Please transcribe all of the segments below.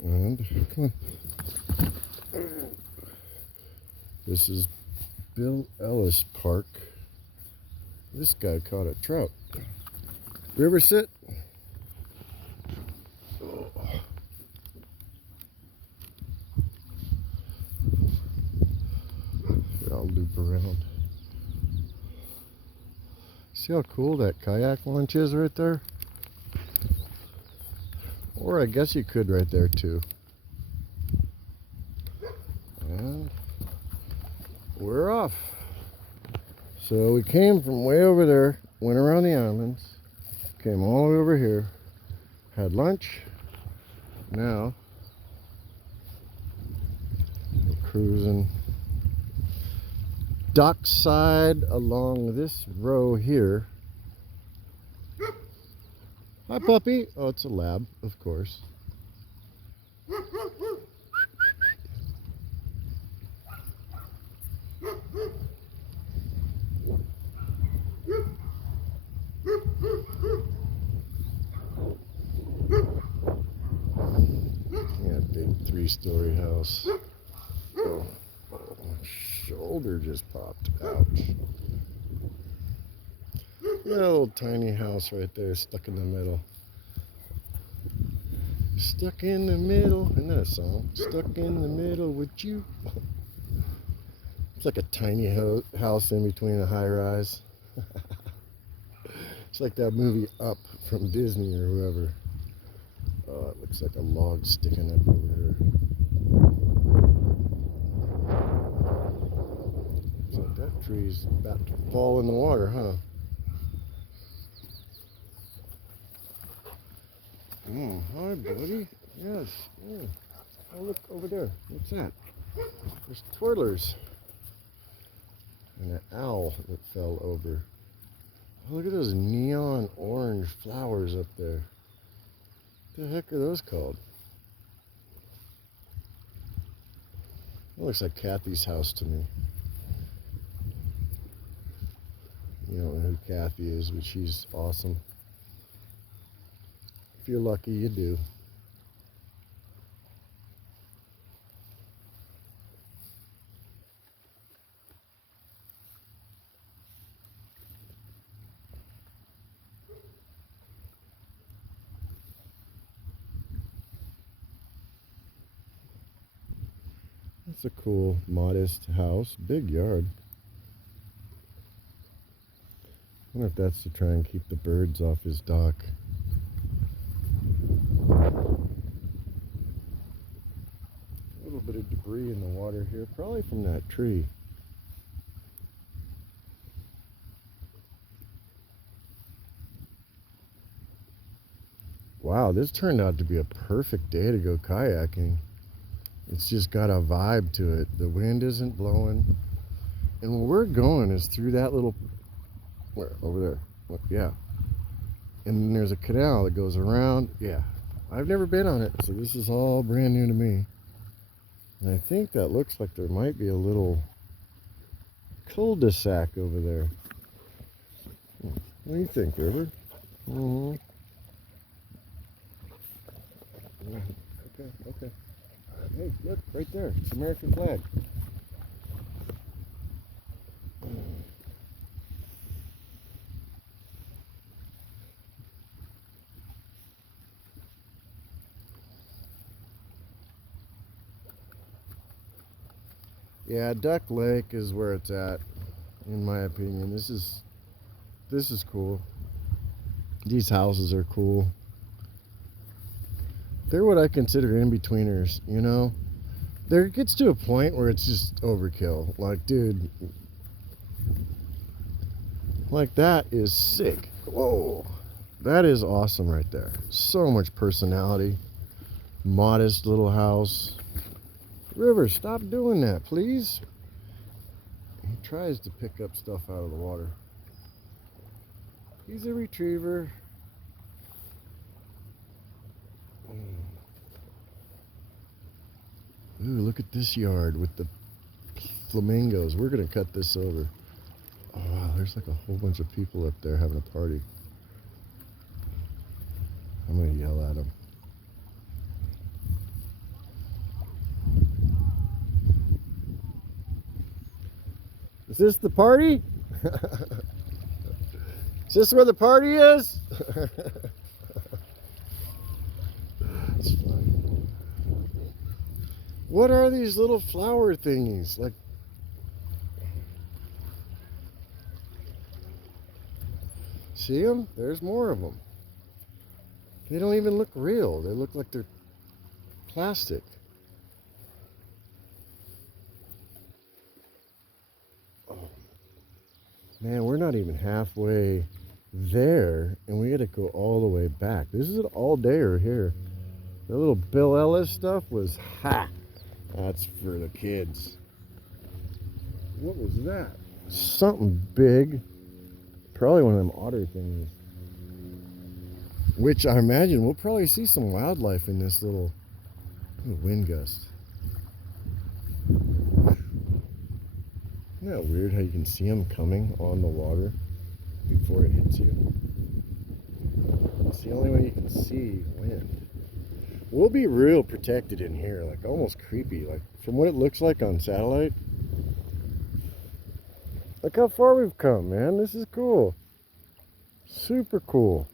And come on. This is Bill Ellis Park. This guy caught a trout. River sit. Oh. Here, I'll loop around. See how cool that kayak launch is right there? Or I guess you could right there too. And we're off. So we came from way over there, went around the islands, came all the way over here, had lunch. Now we're cruising dockside along this row here. Hi, puppy. Oh, it's a lab, of course. Yeah, big 3-story house. Oh, my shoulder just popped. Ouch. Yeah, a little tiny house right there, stuck in the middle. Stuck in the middle. Isn't that a song? Stuck in the middle with you. It's like a tiny house in between a high rise. It's like that movie Up from Disney or whoever. Oh, it looks like a log sticking up over here. Looks like that tree's about to fall in the water, huh? Hi, buddy. Yes. Yeah. Oh, look over there. What's that? There's twirlers. And an owl that fell over. Oh, look at those neon orange flowers up there. What the heck are those called? That looks like Kathy's house to me. You don't know who Kathy is, but she's awesome. If you're lucky, you do. It's a cool, modest house. Big yard. I wonder if that's to try and keep the birds off his dock. A little bit of debris in the water here, probably from that tree. Wow, this turned out to be a perfect day to go kayaking. It's just got a vibe to it. The wind isn't blowing. And where we're going is through that little, where? Over there. Look, yeah. And then there's a canal that goes around. Yeah. I've never been on it, so this is all brand new to me. And I think that looks like there might be a little cul-de-sac over there. What do you think, River? Mm-hmm. Okay. Hey, look, right there. It's the American flag. Yeah, Duck Lake is where it's at, in my opinion. This is cool. These houses are cool. They're what I consider in-betweeners, you know? There gets to a point where it's just overkill. Like, dude, like that is sick. Whoa, that is awesome right there. So much personality. Modest little house. River, stop doing that, please. He tries to pick up stuff out of the water. He's a retriever. Ooh, look at this yard with the flamingos. We're gonna cut this over. Oh wow, there's like a whole bunch of people up there having a party. I'm gonna yell at them. this the party? Is this where the party is? It's funny. What are these little flower thingies? Like, see them? There's more of them. They don't even look real. They look like they're plastic. Oh, man, we're not even halfway there, and we got to go all the way back. This is an all-dayer here. The little Bill Ellis stuff was, ha! That's for the kids. What was that? Something big. Probably one of them otter things. Which I imagine we'll probably see some wildlife in this little wind gust. Isn't that weird how you can see them coming on the water before it hits you? It's the only way you can see wind. We'll be real protected in here, like almost creepy. Like from what it looks like on satellite. Look how far we've come, man. This is cool. Super cool.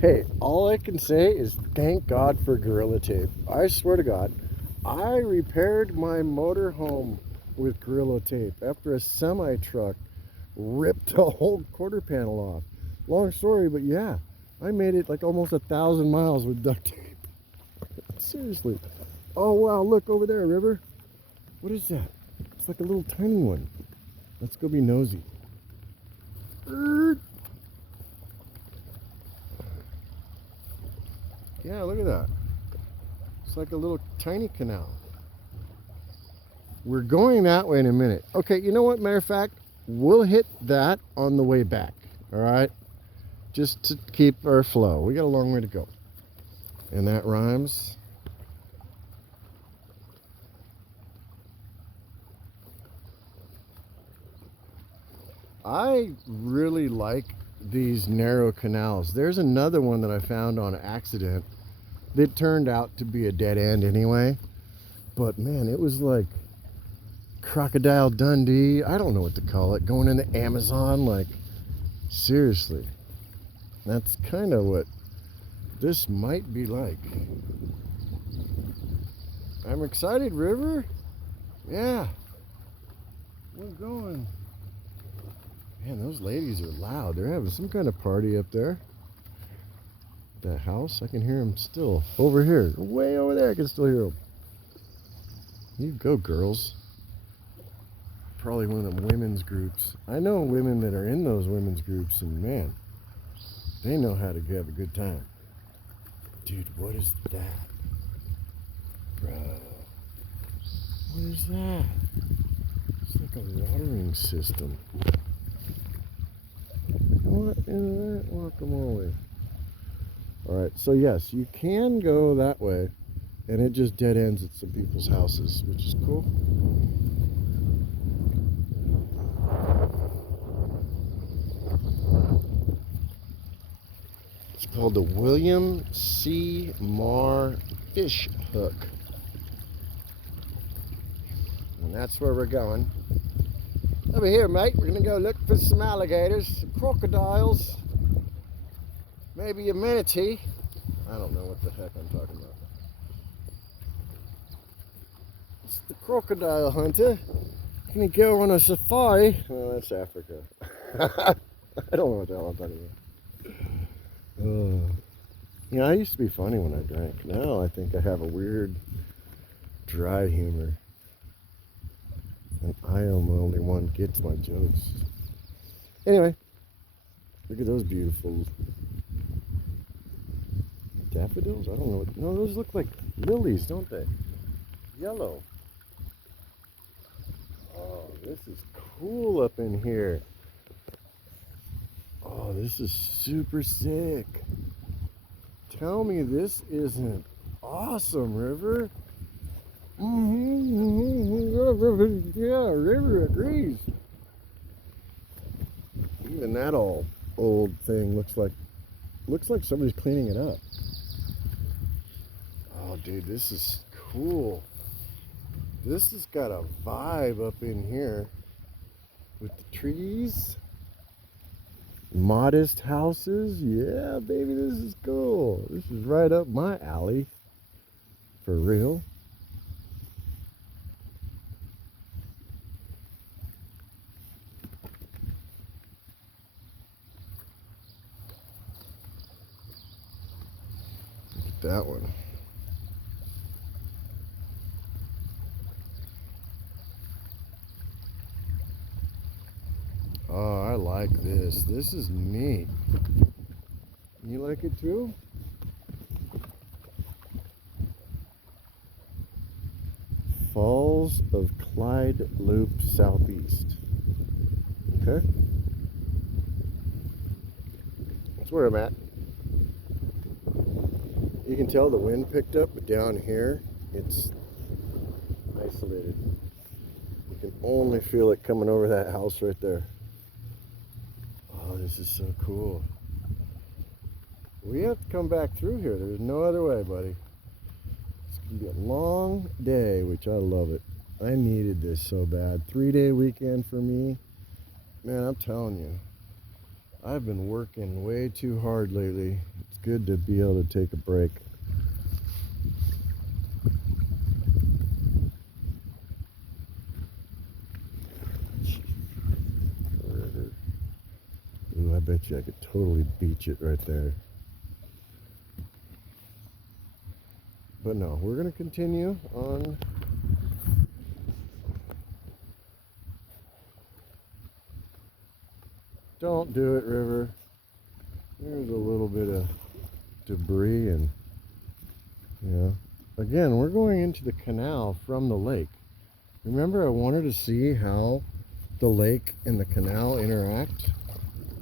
Hey, all I can say is thank God for Gorilla Tape. I swear to God, I repaired my motorhome with Gorilla Tape after a semi-truck ripped a whole quarter panel off. Long story, but yeah, I made it like almost 1,000 miles with duct tape. Seriously. Oh wow, look over there, River. What is that? It's like a little tiny one. Let's go be nosy. Yeah, look at that. It's like a little tiny canal. We're going that way in a minute. Okay, you know what? Matter of fact, we'll hit that on the way back. All right? Just to keep our flow. We got a long way to go. And that rhymes. I really like these narrow canals. There's another one that I found on accident that turned out to be a dead end anyway. But man, it was like Crocodile Dundee. I don't know what to call it. Going in the Amazon, like seriously. That's kind of what this might be like. I'm excited, River. Yeah. We're going. Man, those ladies are loud. They're having some kind of party up there. That house, I can hear them still. Over here, way over there, I can still hear them. You go, girls. Probably one of them women's groups. I know women that are in those women's groups, and man, they know how to have a good time. Dude, what is that? Bro. What is that? It's like a watering system. What is that guacamole? Alright, so yes, you can go that way, and it just dead ends at some people's houses, which is cool. It's called the William C. Marr Fishhook. And that's where we're going. Over here, mate, we're going to go look for some alligators, some crocodiles, maybe a manatee. I don't know what the heck I'm talking about. It's the crocodile hunter. Gonna go on a safari. Oh, that's Africa. I don't know what the hell I'm talking about. You know, I used to be funny when I drank. Now I think I have a weird dry humor. And I am the only one that gets my jokes. Anyway, look at those beautiful daffodils. I don't know what. No, those look like lilies, don't they? Yellow. Oh, this is cool up in here. Oh, this is super sick. Tell me this isn't awesome, River. Yeah, River agrees. Even that old thing looks like somebody's cleaning it up. Oh, dude, this is cool. This has got a vibe up in here with the trees. Modest houses. Yeah, baby, this is cool. This is right up my alley. For real. Look at that one. Oh, I like this. This is neat. You like it too? Falls of Clyde Loop Southeast. Okay. That's where I'm at. You can tell the wind picked up, but down here, it's isolated. You can only feel it coming over that house right there. Oh, this is so cool. We have to come back through here. There's no other way, buddy. It's going to be a long day, which I love it. I needed this so bad. 3-day weekend for me. Man, I'm telling you, I've been working way too hard lately. It's good to be able to take a break. Ooh, I bet you I could totally beach it right there. But no, we're going to continue on. Don't do it, river. There's a little bit of debris and, again, we're going into the canal from the lake. Remember, I wanted to see how the lake and the canal interact.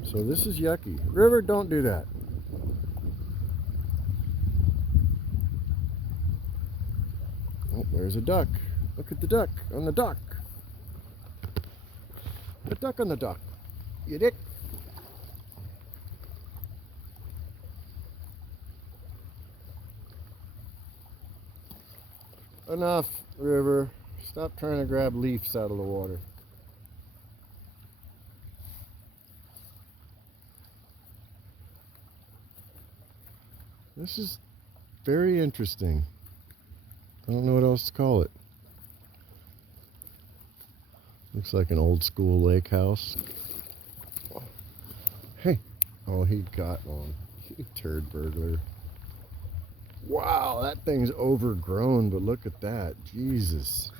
So this is yucky. River, don't do that. Oh, there's a duck. Look at the duck on the dock. The duck on the dock. You dick. Enough, river. Stop trying to grab leaves out of the water. This is very interesting. I don't know what else to call it. Looks like an old school lake house. Hey. Oh, he got one. You turd burglar. Wow, that thing's overgrown, but look at that. Jesus.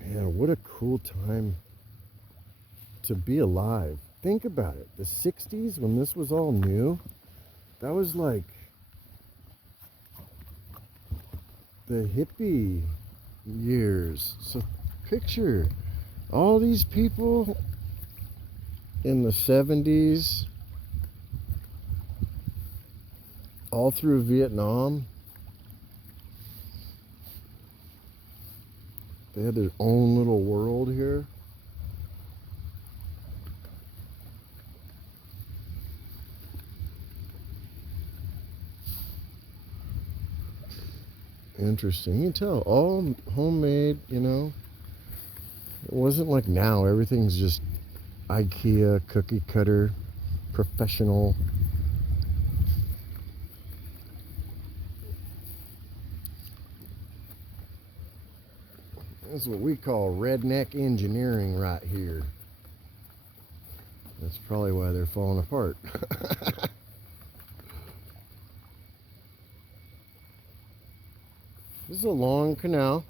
Man, what a cool time to be alive. Think about it. The 60s, when this was all new, that was like the hippie years. So picture all these people in the 70s, all through Vietnam. They had their own little world here. Interesting. You can tell, all homemade, It wasn't like now. Everything's just IKEA, cookie cutter, professional. This is what we call redneck engineering right here. That's probably why they're falling apart. This is a long canal.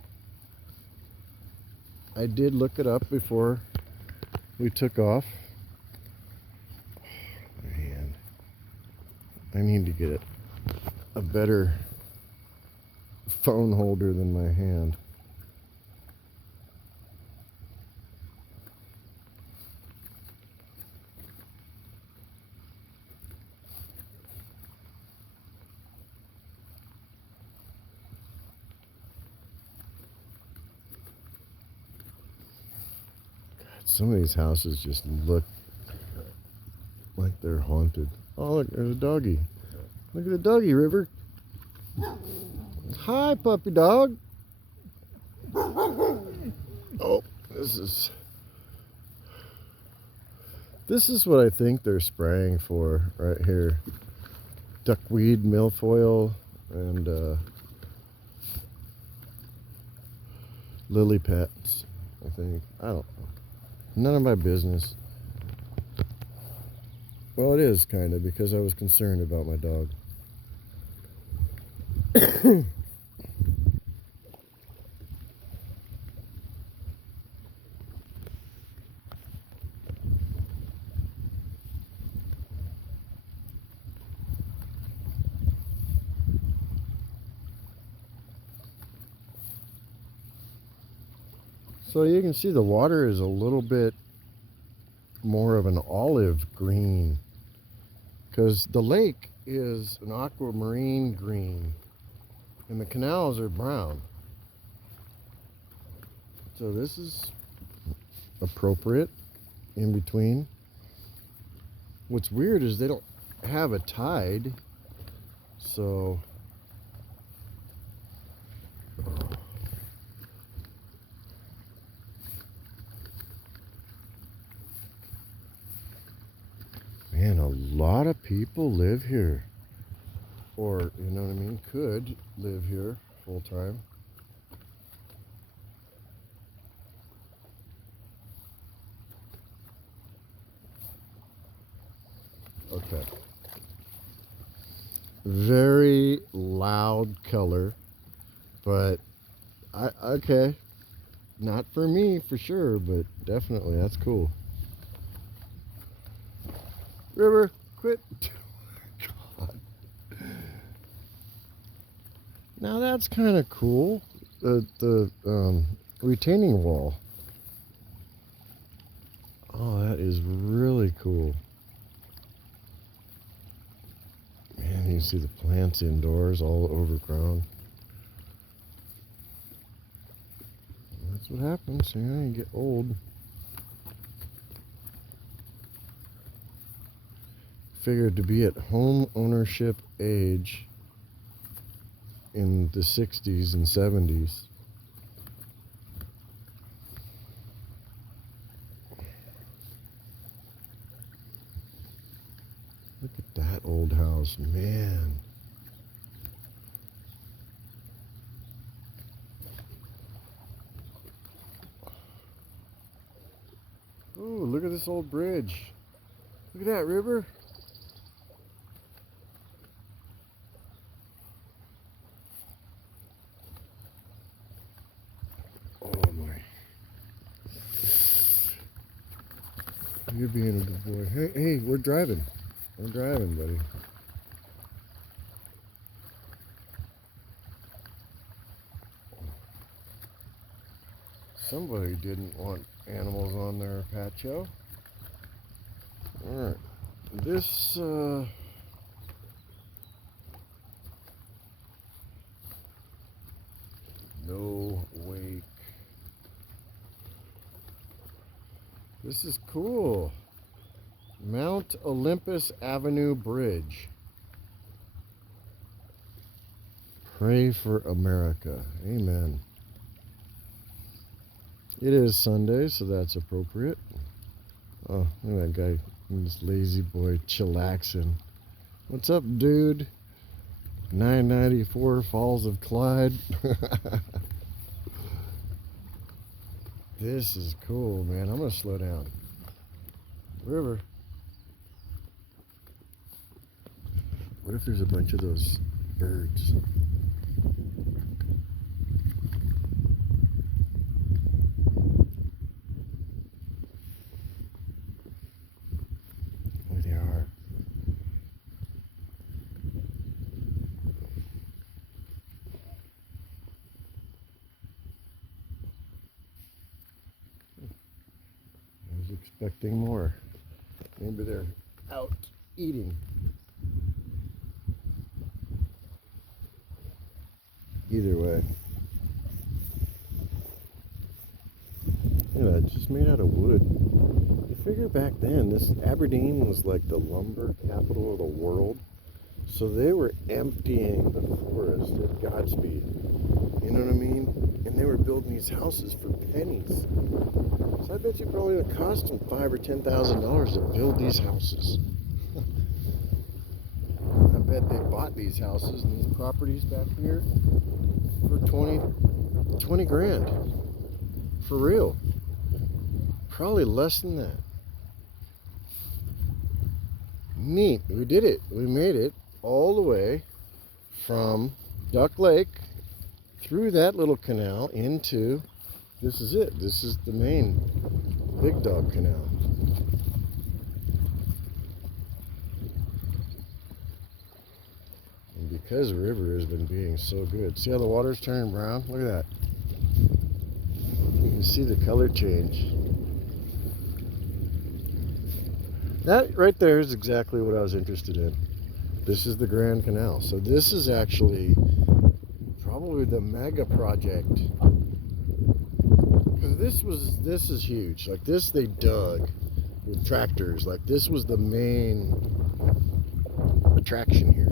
I did look it up before we took off. Man, I need to get a better phone holder than my hand. Some of these houses just look like they're haunted. Oh, look, there's a doggy. Look at the doggy, River. Hi, puppy dog. Oh, this is what I think they're spraying for right here. Duckweed, milfoil, and lily pads, I think. I don't know. None of my business. Well, it is kind of, because I was concerned about my dog. So you can see the water is a little bit more of an olive green, because the lake is an aquamarine green and the canals are brown. So this is appropriate in between. What's weird is they don't have a tide, so man, a lot of people live here, or you know what I mean, could live here full time. Okay. Very loud color, but okay. Not for me for sure, but definitely that's cool. River, quit. God. Now that's kind of cool. The retaining wall. Oh, that is really cool. Man, you can see the plants indoors, all overgrown. That's what happens, you know, you get old. Figured to be at home ownership age in the 60s and 70s. Look at that old house, man. Ooh, look at this old bridge. Look at that, River. Oh my. You're being a good boy. Hey, we're driving. We're driving, buddy. Somebody didn't want animals on their patio. Alright. This, no wake. This is cool. Mount Olympus Avenue Bridge. Pray for America. Amen. It is Sunday, so that's appropriate. Oh, look at that guy. This lazy boy chillaxing. What's up, dude? 994 Falls of Clyde. This is cool, man. I'm going to slow down. River. What if there's a bunch of those birds? There they are. I was expecting more. Maybe they're out eating. Either way. You know, just It's made out of wood. You figure back then, this Aberdeen was like the lumber capital of the world. So they were emptying the forest at Godspeed. You know what I mean? And they were building these houses for pennies. So I bet you probably it cost them $5,000 or $10,000 to build these houses. I bet they bought these houses and these properties back here for 20 grand. For real. Probably less than that. Neat. We did it. We made it all the way from Duck Lake through that little canal into, this is it. This is the main Big Dog Canal. And because the river has been being so good, see how the water's turning brown? Look at that. You can see the color change. That right there is exactly what I was interested in. This is the Grand Canal. So this is actually probably the mega project. Because this is huge. Like this they dug with tractors. Like this was the main attraction here.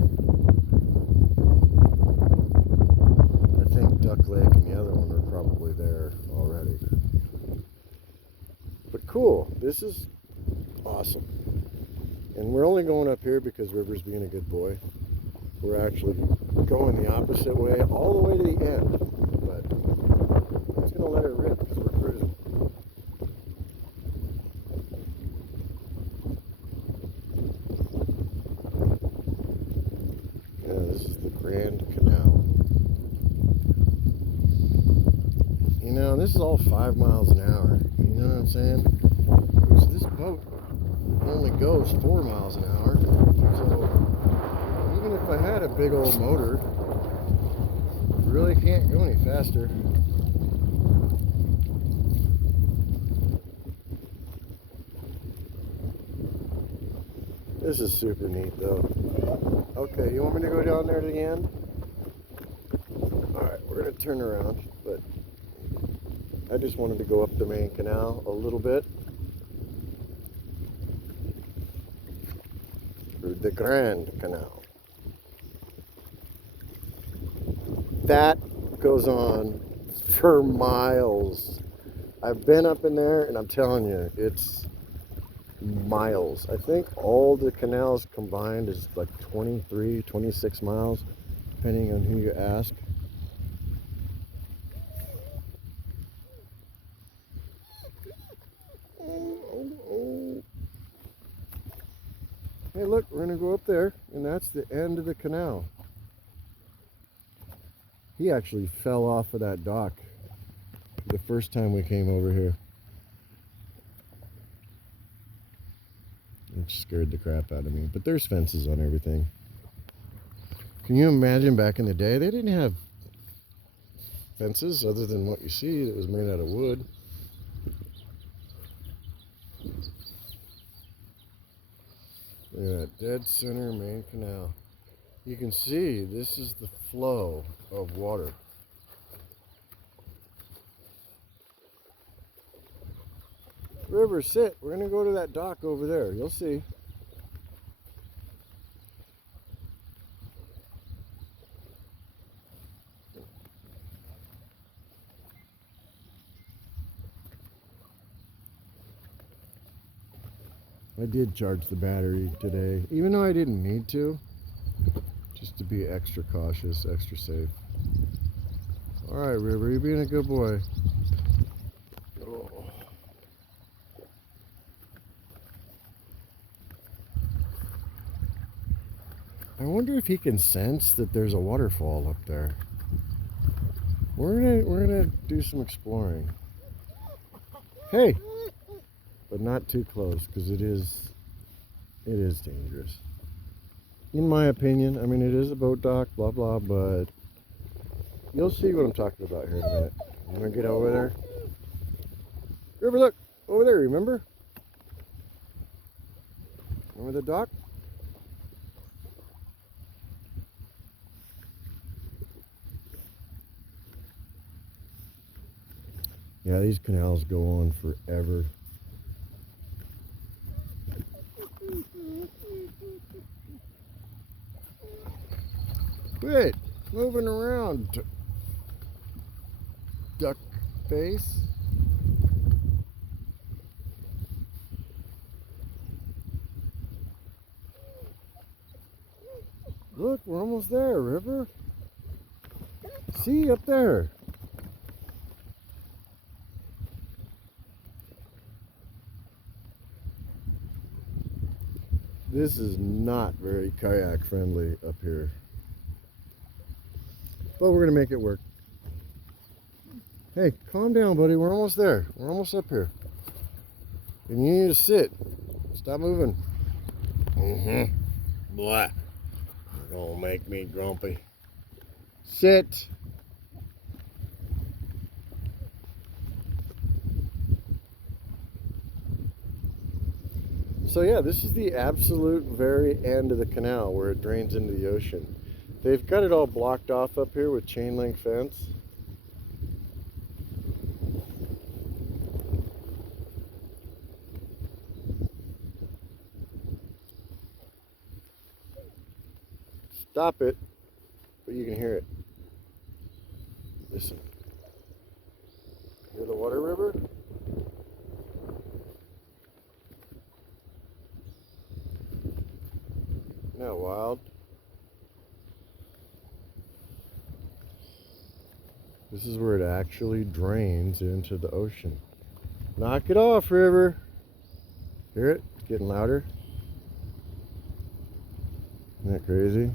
I think Duck Lake and the other one are probably there already. But cool. This is awesome. And we're only going up here because River's being a good boy. We're actually going the opposite way all the way to the end. But I'm just going to let her rip because we're cruising. Yeah, this is the Grand Canal. You know, this is all 5 miles an hour. You know what I'm saying? So this boat only goes 4 miles an hour. So even if I had a big old motor, I really can't go any faster. This is super neat though. Okay, you want me to go down there to the end? Alright, we're going to turn around, but I just wanted to go up the main canal a little bit. The Grand Canal. That goes on for miles. I've been up in there and I'm telling you, it's miles. I think all the canals combined is like 23, 26 miles, depending on who you ask. Hey look, we're going to go up there, and that's the end of the canal. He actually fell off of that dock the first time we came over here. It scared the crap out of me. But there's fences on everything. Can you imagine back in the day, they didn't have fences other than what you see that was made out of wood. Look at that dead center main canal. You can see this is the flow of water. River, sit. We're going to go to that dock over there. You'll see. I did charge the battery today, even though I didn't need to, just to be extra cautious, extra safe. All right, River, you're being a good boy. Oh. I wonder if he can sense that there's a waterfall up there. We're gonna do some exploring. Hey. But not too close, because it is dangerous. In my opinion, I mean, it is a boat dock, blah, blah, but you'll see what I'm talking about here in a minute. I'm going to get over there. River, look, over there, remember? Remember the dock? Yeah, these canals go on forever. Quit moving around, duck face. Look, we're almost there, River. See, up there. This is not very kayak friendly up here. But we're gonna make it work. Hey, calm down, buddy. We're almost there. We're almost up here. And you need to sit. Stop moving. Blah. Don't make me grumpy. Sit. So yeah, this is the absolute very end of the canal where it drains into the ocean. They've got it all blocked off up here with chain link fence. Stop it, but you can hear it. Listen. Hear the water, River? Isn't that wild? This is where it actually drains into the ocean. Knock it off, River. Hear it? It's getting louder. Isn't that crazy?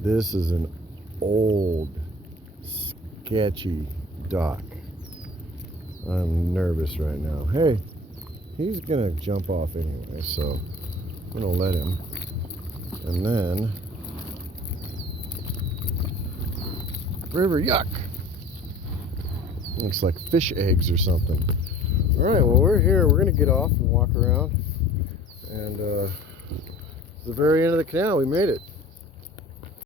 This is an old, sketchy dock. I'm nervous right now. Hey, he's gonna jump off anyway, so I'm gonna let him. And then, River, yuck! Looks like fish eggs or something. All right, well, we're here. We're gonna get off and walk around. And it's the very end of the canal. We made it.